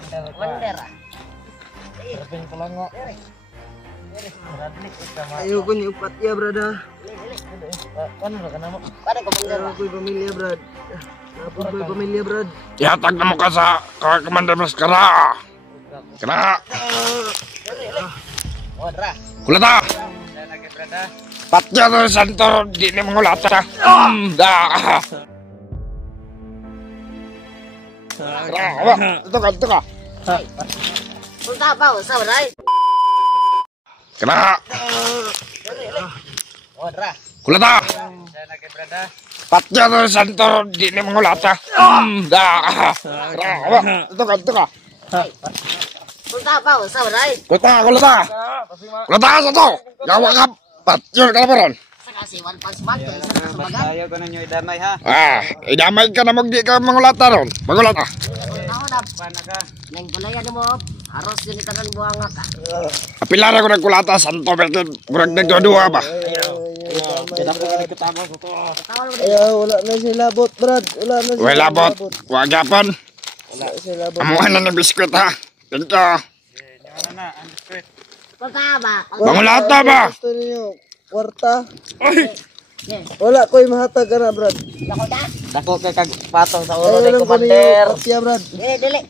Wonder. Terpin pelongo. Ayo ko ni upat ya, brada. Kan udah kenapa? Pada komander. Aku pamilya, brad. Aku pamilya, brad. Ihatag na mo ka sa Commander Mascara. Kena. Wonder. Kulata. Saya lagi berada. Patya to santo di ni mangulata. Dah. Ito ka. Punta apa? Usah berai. Kena. Wonder. Kulata. Saya lagi berada. Patya to santo di ni mangulata. Dah. Ito ka. Punta apa? Usah berai. Kulata. Kulata santo. Gawa ka. Patya ka naman. Kasih wan pas makan sa sebagan. Ayaw ko na nyo idamay ha. Idamay ka na di ka mangulata ron. Mangulata. Tahu dah. Paano ka? Neng kulaya mo harus yung tanan buang ka. Apilara ko ng kulata santo pero kurang nagdodua ba? Kita ko nagkatama ko to. Ayo, wala na sila labot, brad. Wala na sila Wala bot. Wag yapon. Wala sila labot. Amuhan na ng biskwit ha. Ganito. Ano na, ang sweet. Punta ba? Mangulata ba? Gusto niyo kwarta? Yes. Wala ko'y mahatag ka na, brad. Dako da. Dako kay kag patong sa Ayo ulo ni lang ko niyo Commander. patya, brad. Dili.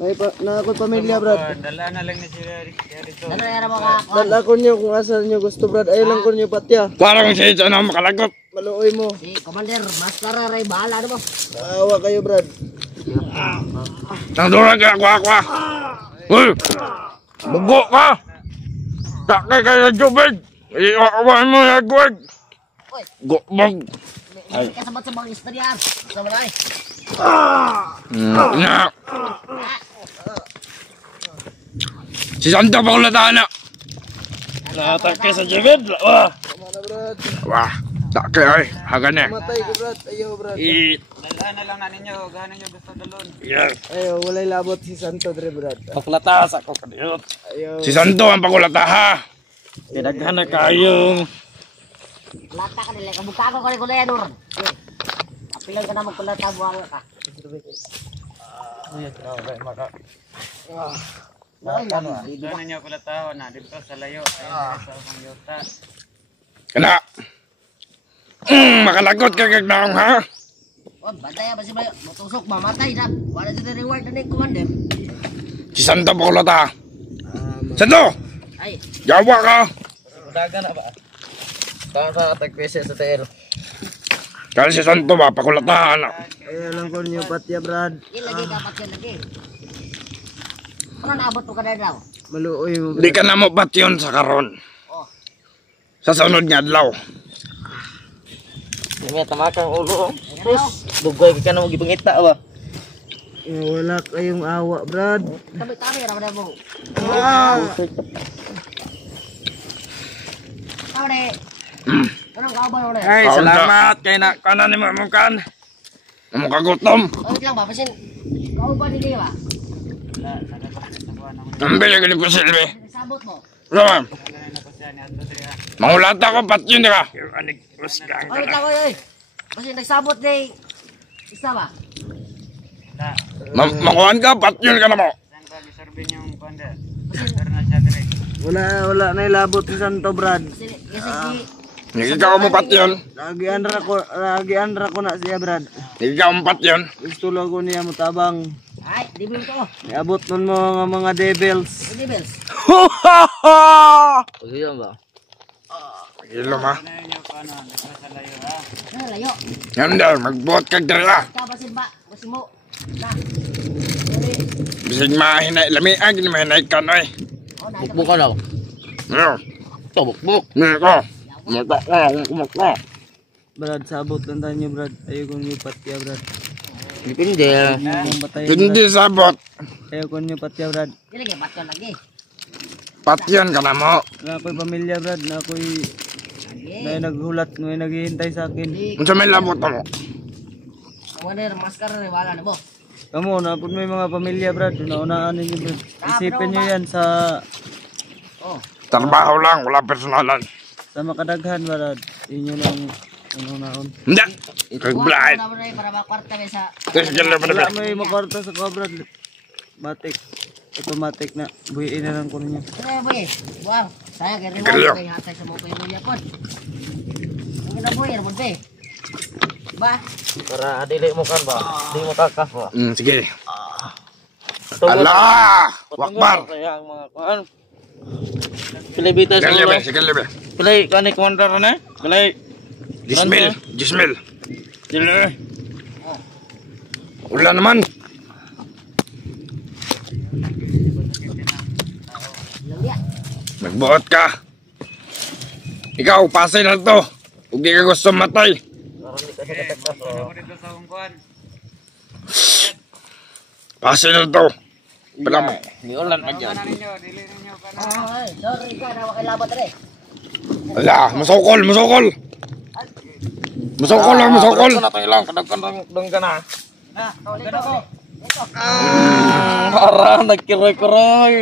May na ako'y pamilya, brad. Dala na lang ni sila dito. Ano era mo ka? Dala ko niyo kung asa niyo gusto, brad. Ayo lang ko niyo patya. Parang siya ito na makalagot. Maluoy mo. Si Commander Maskara ray bahala mo. Awa kayo, brad. Nangdurang ka ako. Uy! Bugo ka! Takay ka sa tubig! Iwawan mo na guwag! Uy. Gokbog! Ay kasabat sa mga istorya. Sa berai. Na! Si Santo pa kulata na! Lahat kay sa Jebed. Wah. Tama na, brad. Wah! Takay ay! Hagan eh! Matay ko, brad. Ayo, brad. Dala na lang na ninyo, gaano nyo gusto dalon. Yes! Ayo, walay labot si Santo, dre, brad. Paklatas ako kadiyot. Ayo. Si Santo ang pakulata ha! Kinaghan na kayong. Lata ka nila kabuka ko kay kulaya dur. Apilan ka na magkulata buang ka. Gaano nyo kulataw na dito sa layo. Ayun sa mga yuta. Kena! Makalagot ka kagnaong ha! Oh, bantay ba si Bayo? Matusok mamatay na. Wala sa reward na ni Commander. Si Santo pa kulata! Santo! Ay, Jawa ka! Dagan na ba? Tama sa tagpese sa tail. Kasi si Santo ba, pakulatahan na. Ayo lang ko niyo patya, brad. ilagay dapat yan lagi. Ano naabot mo ka na daw? Maluoy mo, Di brad. ka na mo patyon sa karon. Oh. Sa sunod nga adlaw. May tamakang ulo. Dugoy ka na magipangita ba? Wala kayong awa, brad. Tabi-tabi ra na mo. Tabi. Anong kaubay mo na? Ay, Kaunta. salamat kay na. Kanan ni mamukan. Mamukagutom. Wait lang ba? Pasin, kaubay nila ba? Nambili ka ni Pasilbe. Sabot mo. Raman. Mangulata ko patyon ka. Anik Oh, wait lang, oy. Pasin, nagsabot ni isa ba? Makuhan ka, patyon ka na mo. Wala na ilabot si Santo, brad. Kasi Ikaw mo patyon. Nagian ra ko na siya, brad. Ikaw mo patyon. Gusto lang ko niya mutabang. ay, di mo to. Niabot nun mo nga mga devils. Hindi bells. Pagyan ba? Ilo ma. Ano layo? Yan daw, magbuot kag dala. Ikaw pasin ba? Pasin mo. Na. Bisig mahinay, lamiag ni mahinay ka no eh. Oh, na. Bukbuk ka daw. Ano? Ito, bukbuk. Niko. Kumaka. Brad, sabot lang tayo, brad. Ayaw ko niyo patya, brad. Dipindi. Ayaw patay, brad. Hindi sabot. Ayaw ko niyo patya, brad. Dili kay patyon lagi. Patyon ka na mo. Na ako'y pamilya, brad. Na ako'y Lagi. naghulat, may naghihintay sa akin. Unsa may labot mo? Commander Maskara ray wala na mo. Kamu, napun may mga pamilya, brad. Naunaan ninyo, brad. Isipin nyo yan sa Oh. Trabaho lang, wala personalan. makadaghan, brad. Inyo lang naunaan. Hindi. Kag blind. Para makwarta sa Kasi kailan pa na Wala may makwarta sa ko, brad. Batik. automatic na. Buhiin na lang ko niya. Ano boy? Wow. Saya kay Galing. reward kay hatay sa mga pamilya ko. Ang gina boy, ano be? Ba? Para dili mo kan ba? Di mo kakas ba? Sige. Allah! Wakbar! Ang mga kuan. Pilay bitas Sige, ulo. lebe, sige, lebe. Pilay kani commander na? Pilay Gismil, Gismil. dili. Ulan naman. Langya. Magbuot ka. Ikaw, pasay na to. Huwag di ka gusto matay. Pasay na to. Pala mo. Di ulan pa dyan. Ay, sorry ka na wakilabot rin. Ala, masukol, masukol. Masukol lang, masukol. Kadagkan na tayo lang. Kadagkan ka na. Ah, ulit ako. Ito. Para nagkiroy-kiroy.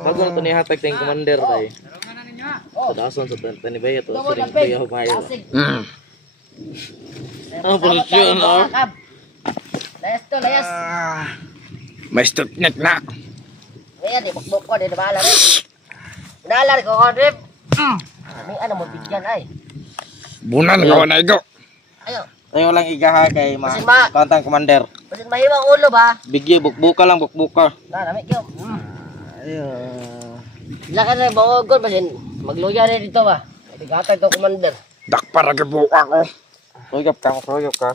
Bago na ito ni hatag tayong commander tayo. Sa dason sa tanibay ito. Double Siring lapig. kuya humayo. Asig. Ang posisyon, ah. Layas to, layas. May step neck na. Ayan, ibukbuk ko, di na bahala rin. Unahala rin ko, Kodrip. May ano mo, bigyan ay. Bunan, gawa na ikaw. Ayo, Tayo lang igaha kay Basin ma. kantang commander. basin mahiwang ulo ba? Bigye, bukbuka lang, bukbuka. Dami kyo. Laka na bawagol, basin magluya rin dito ba? Tigatan to, commander. Dakpar ang kibuka ko. Suyop ka, suyop ka.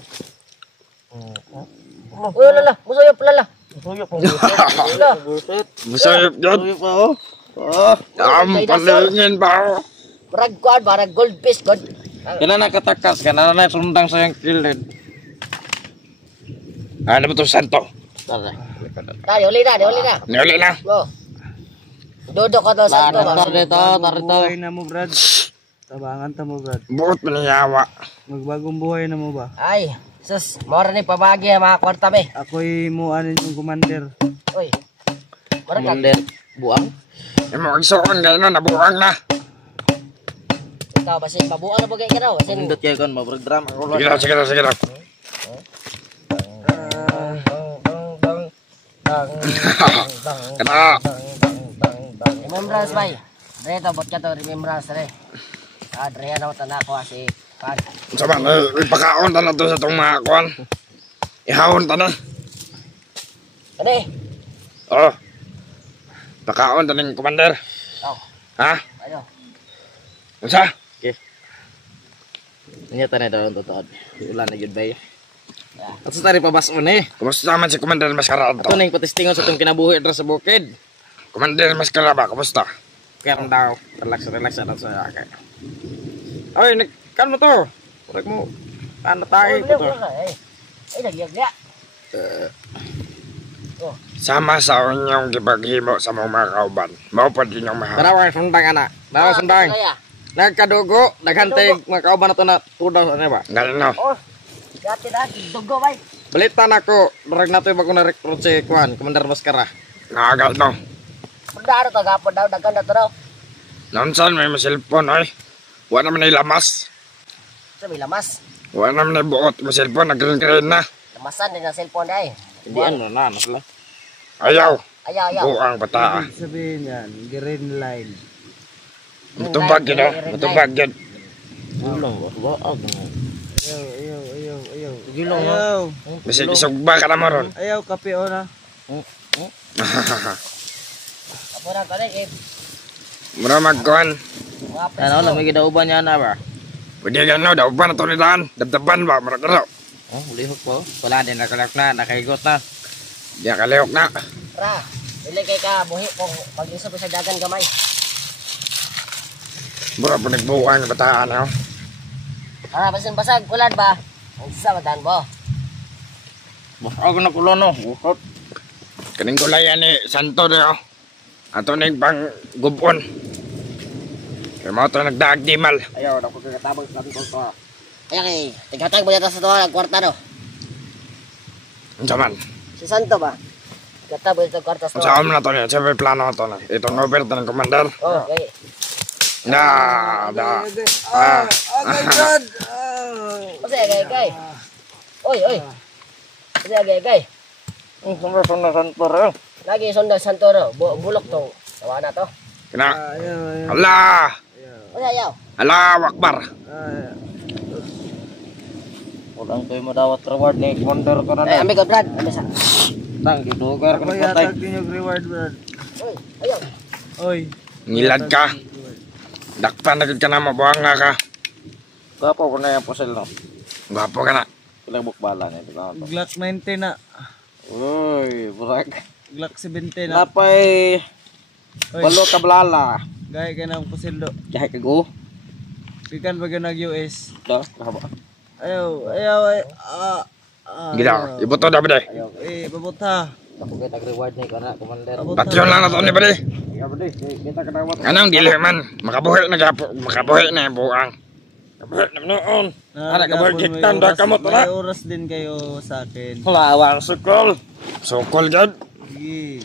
Uy, lala, musuyop, lala. Suyop mo. Lala. Buset. Masayap dyan. Suyop pa, oh. Oh. Palingin ba ako? Marag kuan, marag goldfish, god. Kailan nakatakas ka, na sundang sa yung kilid. Ano ba ito, Santo? Tara. Di uli na. Niuli na. Go. Dodo ka to, santo ba? Buhay na mo, Brad. Tabangan ta mo, Brad. Buot maniyawa. Magbagong buhay na mo ba? Ay, sus, mora ni pabagi ang mga kwarta me. Ako'y muanin yung commander. Uy. Marag ka. Commander, buang. Yung mga igsoon gano'n, nabuang na. Ikaw, basin, mabuo na bagay ka daw. Basin, Pindot kayo kon, mabrag drama. Sige lang, sige lang, sige lang. Kana. remembrance bay. Dre to bot ka to remembrance re. Ah, dre na wata na ko si kan. Sama, ipakaon ta na to sa itong mga kuwan. Ihawon ta na. Ade. Oh. Pakaon ta ng commander. Oh, Ha? ayo. Unsa? Nya tanay daw ang totoo. Ulan na yun ba eh. At sa tari pabason eh. Kumusta naman si Commander Mascarado? Ito na yung patistingon sa itong kinabuhi dra sa bukid. Commander Mascarado ba? Kumusta? Kaya rin daw. Relax na sa akin. Ay, kan mo to. Kurek mo. Ano tayo ito to? Ay, nagyagya. Sama sa inyong gipaghimo sa mga kauban. Mao pa din yung mahal. Darawang sundang ana. Darawang sundang. Nagkadugo. Naghantay mga kauban na to na tudaw ano ba? Galing no? Oh. Dati dugo bay. Balitan ako. Durag na to yung bago na-recruit si Kwan. Commander Mascara. Nakagal no? Pundaro to gapon daw daghan na to daw. Nonsan may masilpon ay. Wala naman ay lamas. Sa may lamas. Wala naman ay buot. Masilpon, nag-green na. Lamasan din ang cellphone ay. Hindi ano na. Ano sila? Ayaw. Ayaw. Buang pataa. Ibig sabihin yan, green line. Matubag yun o. Matubag yun. Gulong ba? Waag na. Ayaw. Gulong ha? Ayaw. Bisig isugba ka na mo ron. Ayaw, kape o na. Apo na ko eh. Mura magkuhan. Mga Ano lang, may gidauban niya na ba? Pwede gano'n. Daw ba na ito nilaan? Dabdaban ba? Mura ka Oh, ulihok po. Wala din, nakalak na, nakaigot na. Di kalihok na. Ra, dili kay ka buhi kung mag-isop sa dagan gamay. Mura po nagbuang bataan o. Ara, basin basag ulan ba? Ang sa badan mo. Ako na kulo no. Ukot. Kaning gulayan ni Santo de o. Ato ning pang gubon. Kaya mo ito nagdaag di mal. Ayaw, ako kagatabang sa ating kulto. Kaya kay, tigatag mo yata sa tuwa ng kwarta no. Ang saman. Si Santo ba? Tigatag mo yata sa kwarta sa Ang tuwa. saman na ito niya. Siyempre plano ito na. Itong over ito ng commander. Oh, okay. Na. Ah. Brad! Kasi agay-agay. Oy. Kasi agay-agay. Ang sumber na santo rin. Lagi sundan Santoro. Bulok tong. Tawa na to. Kana. Ayaw, ayaw. Allah. Unya yaw. Allah Akbar. Ulang ko'y madawat reward ni Commander ka na Ay, ambi ko Brad. Ambi sa. Tang, gidugar ka Ako na patay. yatag din yung reward, Brad. Uy, ayaw. Oy. Ngilad ka. Dakpan na gid ka na mabuang nga ka. Kapo ko na yung pusil no. Gwapo ka na. Ilang bukbala na ito. Glock 90 na. Uy, burak. Glock 70 na. Napay Oy, balo kablala. gaya ka ng pusildo. Jahay ka go. Pikan ba nag-US? Do, kahaba. Ayaw, ayaw, Gila, ibuto da bade. babuta. Ako kita reward ni kana Commander. Patyon lang na to ni bade. Ya bade, kita kadawat. Anong dili man, makabuhi na gapo, makabuhi na yung buang. Kabuhi na noon. Ana kabuhi kitan da kamot May na. oras din kayo sa akin. Lawang sukol. Sukol gad. Sige.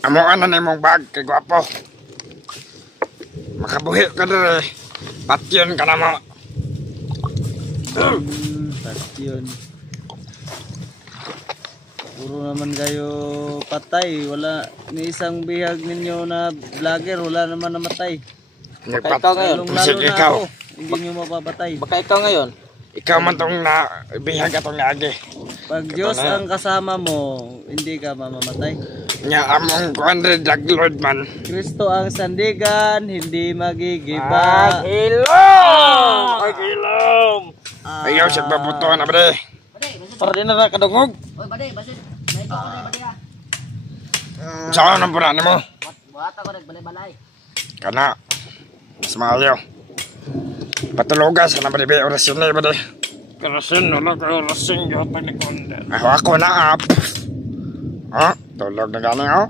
Amo ana na imong bag kay gwapo. Makabuhi ka dere. Patyon ka na mo. Bastion. Puro naman kayo patay. Wala ni isang bihag ninyo na vlogger. Wala naman namatay. Baka ikaw ngayon. Lalo Sige, na ikaw. ako. Hindi nyo mapapatay. Baka ikaw ngayon. Ikaw man tong na bihag atong naagi. Pag Diyos ang kasama mo, hindi ka mamamatay. Nya among 200 Lord man. Kristo ang sandigan, hindi magigiba. Ilom! Ay ilom! Ayaw siya babuto na bade. Bade, basit. Para din na kadungog. Oy, bade, basit. May ito ko na bade ha. Saan ang pura mo? Buhat ako nagbalay-balay. Kana. Mas maayaw. Patulugas na bade be orasyon na bade. Orasyon wala ka orasyon gyud ni konde. Ako na up. Ha? Tulog na gani ako.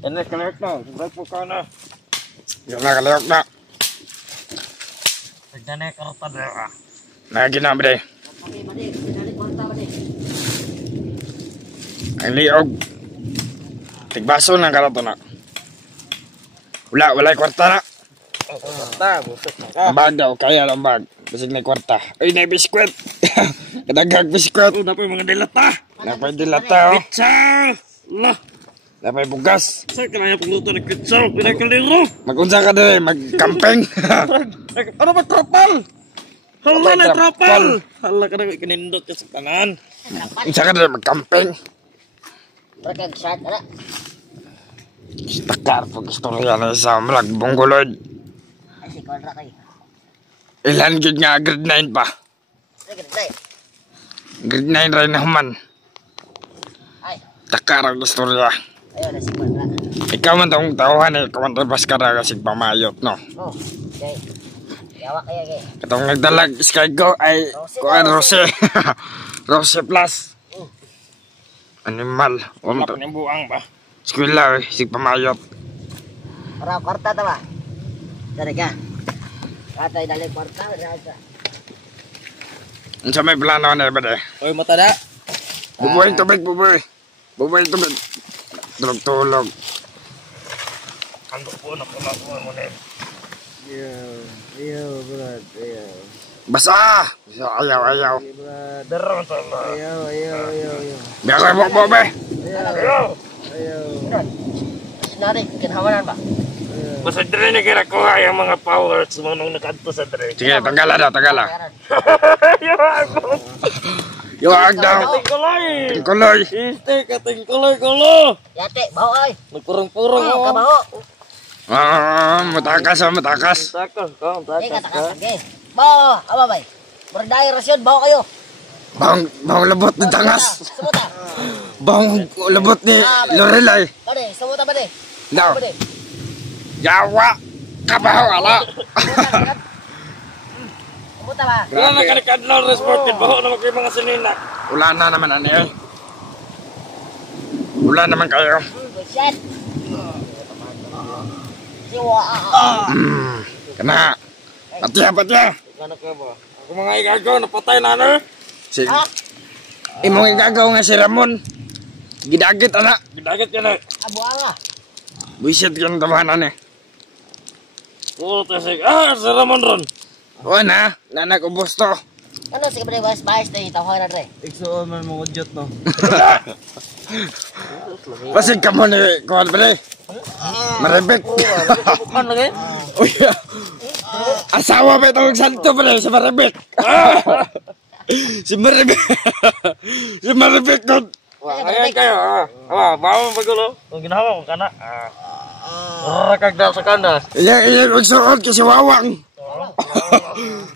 Ini kelek na, subray po ka na. Yung nakaliyok na. Tignan ka rata dera. Nagi na bade. Okay, bade. Sinali kwarta bade. Ang liog. Tigbaso ng karato na. Wala kwarta na. Ta, busok na ka. Ang bag daw, kaya ang bag. Basig na kwarta. Ay, na biskwit. Kadagag biskwit. Oh, napay mga dilata. Napay dilata, oh. Pizza! Lah, Napay bugas. sa kaya pagluto ng pizza, pinakaliro. Magunsa ka din, magkampeng. Ano ba tropal? Hala Abay, na tropal. tropal. Hala ka na kinindot ka sa tanan. Unsa ka din, magkampeng. Rekag shot ana. Takar pag istorya na sa mlag bonggolod. Ay si kwadra kay. Ilan gid nga grade 9 pa. Rekag dai. Grade 9 rin na human. Ay, Takar ang istorya. ayo na si kwadra. Ikaw man tong tauhan eh, kamantabas ka na kasi pamayot, no? Oh, okay. Yawa kaya kay. Katong nagdalag Sky Go ay kuan Rose. Rose Plus. Animal. Wala pa ng buang ba? Eskwela eh, sig pamayot. Para kwarta ta ba? Dari ka. Atay dali kwarta raja. Unsa may plano na ba de? Oy, mata da. Bubuhay tubig, bubuhay. Bubuhay tubig. Tulog-tulog. Ando po na pala mo na. Ayaw, Brad. Ayaw. Basa! Ayaw. Brad. Daron sa la. Ayaw. Biasa mo po be. Ayaw. Sinari kinhawanan ba? Basta dire na kira ko yung mga powers mo nung nakadto sa dire. Sige, tagala daw, tagala. Bayaran. Yuag daw. Tingkuloy. Kuloy. Iste ka tingkuloy kulo. Yate, baho ay. Nagpurong-purong Oh, oh. kabaho. Matakas. Takas ka, Eh, takas ka. katakas ge. Baho, aba bay. Berday rasyon baho kayo. Bang labot ni tangas. Sumuta. Bang labot ni Lorelai. Bade, sumuta bade. Daw. Bade. Yawa. Kabaho ala. Sumuta ba? Wala na kanikadlaw resported baho na magkay mga sininak. Wala na naman ano eh. Wala naman kayo. Shit. Siwa. Kana. Patya. Ano ka ba? Ako mga igagaw napatay na ano? Si imong igagaw nga si Ramon. Gidagit ana. Gidagat ka na. Abuanga. Buisit kan tabanan eh. Puta sig. Sa Ramon ron. O na, nanag-ubos to. Ano sige bade guys, bayas tayo tawaran re. Iksoon man mo udyot, no? Lasing ka mo ni kuwan ba ni? Maribik. Bukan lagi. Uy, asawa ba itong santo ba ni si Maribik? Si Maribik. Si Maribik nun. Wah, ayan kayo. Bawa magulo. Kung ginawa mo kana. Rakagdal sa kandas. Iya magsuot kasi wawang.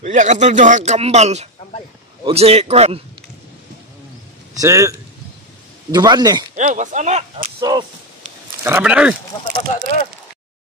Iya katong duha kambal. Og si kuwan. Si Giovanni. Ya, bas anak. Asos. Karabana. Basa-basa dre.